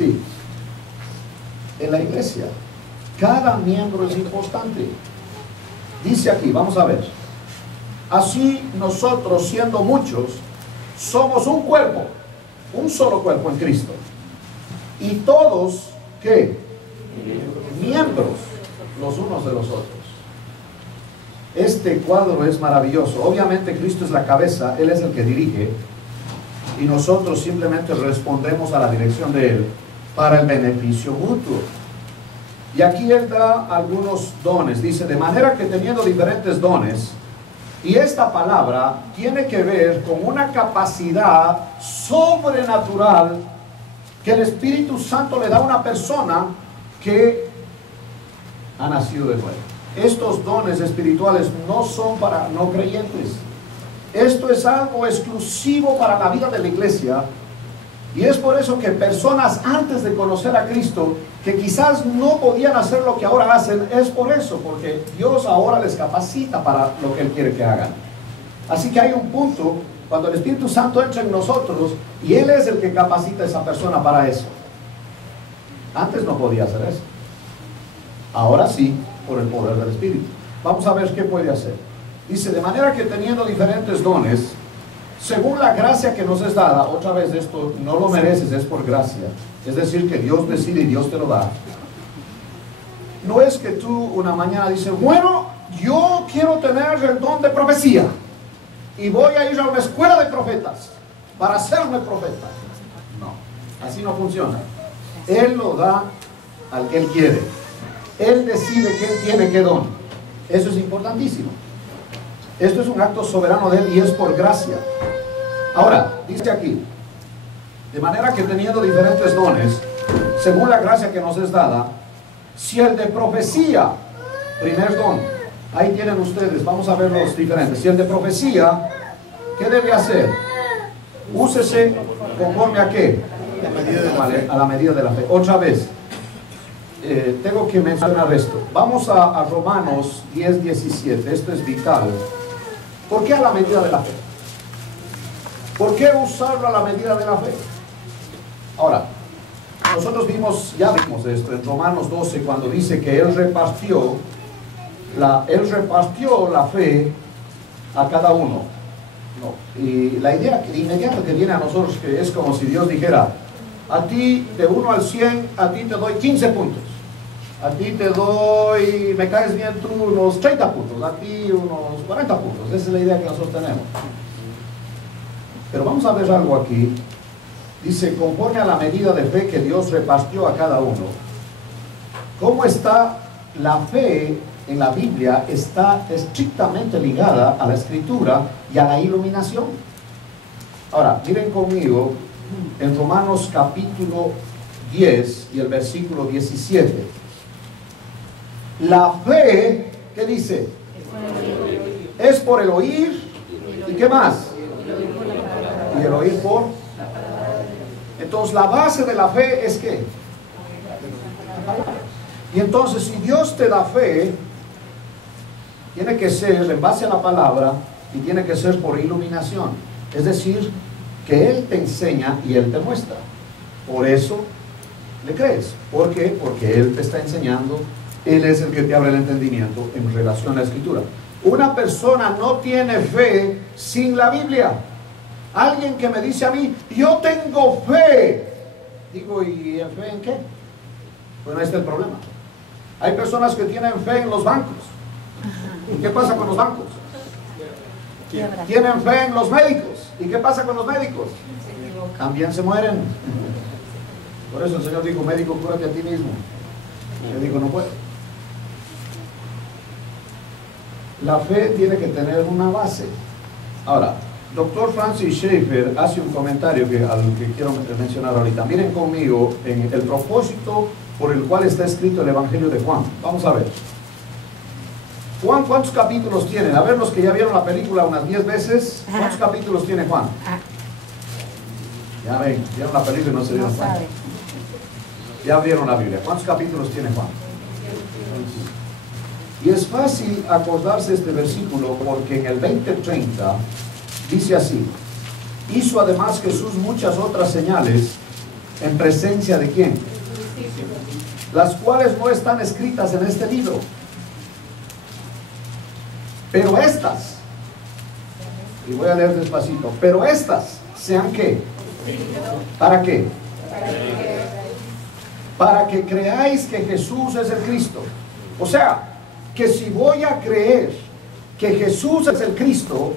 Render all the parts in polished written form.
Sí. En la iglesia, cada miembro es importante. Dice aquí, vamos a ver. Así nosotros, siendo muchos, somos un cuerpo, un solo cuerpo en Cristo. Y todos, ¿qué? Miembros los unos de los otros. Este cuadro es maravilloso. Obviamente Cristo es la cabeza, Él es el que dirige, y nosotros simplemente respondemos a la dirección de Él para el beneficio mutuo. Y aquí Él da algunos dones. Dice, de manera que teniendo diferentes dones, y esta palabra tiene que ver con una capacidad sobrenatural que el Espíritu Santo le da a una persona que ha nacido de nuevo. Estos dones espirituales no son para no creyentes. Esto es algo exclusivo para la vida de la iglesia. Y es por eso que personas antes de conocer a Cristo, que quizás no podían hacer lo que ahora hacen, es por eso, porque Dios ahora les capacita para lo que Él quiere que hagan. Así que hay un punto cuando el Espíritu Santo entra en nosotros y Él es el que capacita a esa persona para eso. Antes no podía hacer eso. Ahora sí, por el poder del Espíritu. Vamos a ver qué puede hacer. Dice, de manera que teniendo diferentes dones, según la gracia que nos es dada, otra vez esto no lo mereces, es por gracia. Es decir, que Dios decide y Dios te lo da. No es que tú una mañana dices, bueno, yo quiero tener el don de profecía y voy a ir a una escuela de profetas para hacerme profeta. No, así no funciona. Él lo da al que Él quiere. Él decide quién tiene qué don. Eso es importantísimo. Esto es un acto soberano de Él y es por gracia. Ahora, dice aquí, de manera que teniendo diferentes dones, según la gracia que nos es dada, si el de profecía, primer don, ahí tienen ustedes, vamos a ver los diferentes. Si el de profecía, ¿qué debe hacer? Úsese conforme a qué? A la medida de la fe. Otra vez, tengo que mencionar esto. Vamos a Romanos 10:17. Esto es vital. ¿Por qué a la medida de la fe? ¿Por qué usarlo a la medida de la fe? Ahora, nosotros ya vimos esto en Romanos 12 cuando dice que Él repartió la fe a cada uno. No. Y la idea inmediata que viene a nosotros que es como si Dios dijera, a ti de 1 al 100, a ti te doy 15 puntos. A ti te doy, me caes bien tú, unos 30 puntos, a ti unos 40 puntos. Esa es la idea que nosotros tenemos. Pero vamos a ver algo aquí. Dice, conforme a la medida de fe que Dios repartió a cada uno. ¿Cómo está la fe en la Biblia? Está estrictamente ligada a la Escritura y a la iluminación. Ahora, miren conmigo en Romanos capítulo 10 y el versículo 17. La fe, ¿qué dice? Es por el oír. ¿Y qué más? Y el oír por. Entonces la base de la fe es ¿qué? Y entonces si Dios te da fe, tiene que ser en base a la palabra y tiene que ser por iluminación. Es decir, que Él te enseña y Él te muestra. Por eso le crees. ¿Por qué? Porque Él te está enseñando. Él es el que te abre el entendimiento en relación a la Escritura. Una persona no tiene fe sin la Biblia. Alguien que me dice a mí, yo tengo fe. Digo, ¿y fe en qué? Bueno, ahí está el problema. Hay personas que tienen fe en los bancos. ¿Y qué pasa con los bancos? Tienen fe en los médicos. ¿Y qué pasa con los médicos? También se mueren. Por eso el Señor dijo, médico, cúrate a ti mismo. El médico no puede. La fe tiene que tener una base. Ahora, Dr. Francis Schaeffer hace un comentario al que quiero mencionar ahorita. Miren conmigo en el propósito por el cual está escrito el Evangelio de Juan. Vamos a ver. Juan, ¿cuántos capítulos tiene? A ver, los que ya vieron la película unas 10 veces, ¿cuántos capítulos tiene Juan? Ya ven, vieron la película y no se dieron cuenta. Ya abrieron la Biblia. ¿Cuántos capítulos tiene Juan? Y es fácil acordarse este versículo porque en el 20:30 dice así: hizo además Jesús muchas otras señales ¿En presencia de quién? Las cuales no están escritas en este libro. Pero estas, y voy a leer despacito, pero estas sean ¿qué? ¿Para qué? Para que creáis que Jesús es el Cristo. O sea, que si voy a creer que Jesús es el Cristo,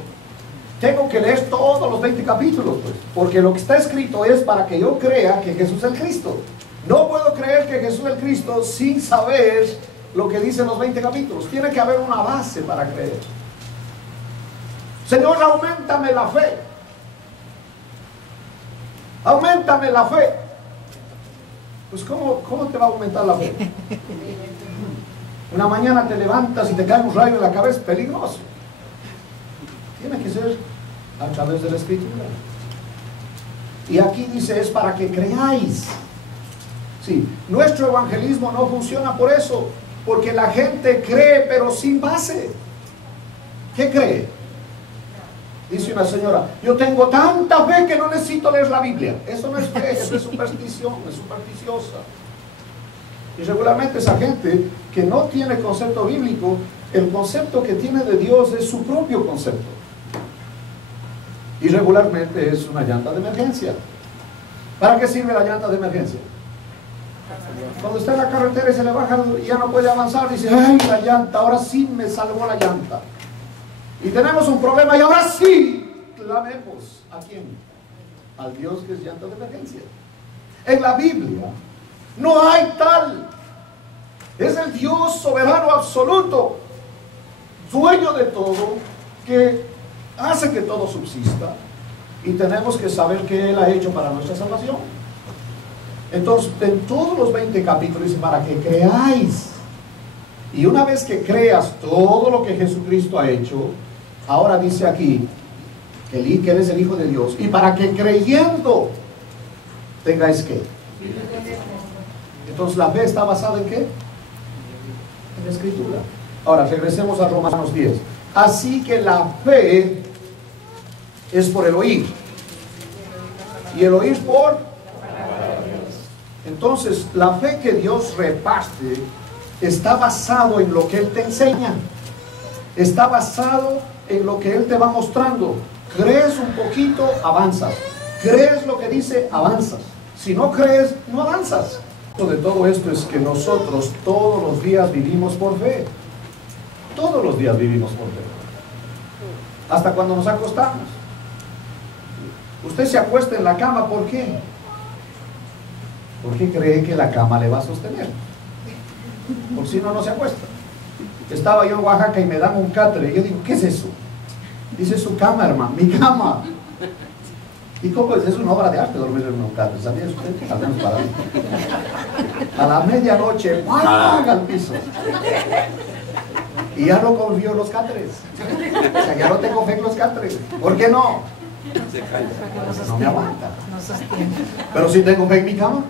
tengo que leer todos los 20 capítulos, pues, porque lo que está escrito es para que yo crea que Jesús es el Cristo. No puedo creer que Jesús es el Cristo sin saber lo que dicen los 20 capítulos. Tiene que haber una base para creer. Señor, auméntame la fe. Auméntame la fe. Pues ¿cómo te va a aumentar la fe? Una mañana te levantas y te cae un rayo en la cabeza, peligroso. Tiene que ser a través de la Escritura. Y aquí dice, es para que creáis. Sí, nuestro evangelismo no funciona por eso, porque la gente cree pero sin base. ¿Qué cree? Dice una señora, yo tengo tanta fe que no necesito leer la Biblia. Eso no es fe, eso es superstición, es supersticiosa. Y regularmente esa gente que no tiene concepto bíblico, el concepto que tiene de Dios es su propio concepto. Y regularmente es una llanta de emergencia. ¿Para qué sirve la llanta de emergencia? Cuando está en la carretera y se le baja y ya no puede avanzar, dice, ay, la llanta, ahora sí me salvó la llanta. Y tenemos un problema y ahora sí clamemos. ¿A quién? Al Dios que es llanta de emergencia. En la Biblia no hay tal. Es el Dios soberano absoluto, dueño de todo, que hace que todo subsista, y tenemos que saber qué Él ha hecho para nuestra salvación. Entonces, en todos los 20 capítulos dice, para que creáis. Y una vez que creas todo lo que Jesucristo ha hecho, ahora dice aquí que Él es el Hijo de Dios, y para que creyendo tengáis ¿qué? Entonces, ¿la fe está basada en qué? En la Escritura. Ahora, regresemos a Romanos 10. Así que la fe es por el oír, y el oír por... Entonces, la fe que Dios reparte está basado en lo que Él te enseña. Está basado en lo que Él te va mostrando. Crees un poquito, avanzas. Crees lo que dice, avanzas. Si no crees, no avanzas. Lo de todo esto es que nosotros todos los días vivimos por fe. Todos los días vivimos por fe. Hasta cuando nos acostamos. Usted se acuesta en la cama, ¿por qué? Porque cree que la cama le va a sostener. Por si no, no se acuesta. Estaba yo en Oaxaca y me dan un catre. Y yo digo, ¿qué es eso? Dice, su cama, hermano, mi cama. ¿Y cómo es? Es una obra de arte dormir en un catre. ¿Sabía usted? Al menos para mí. A la medianoche, ¡guau! Al piso. Y ya no confío en los catres. O sea, ya no tengo fe en los catres. ¿Por qué no? No me aguanta. Pero sí tengo fe en mi cama.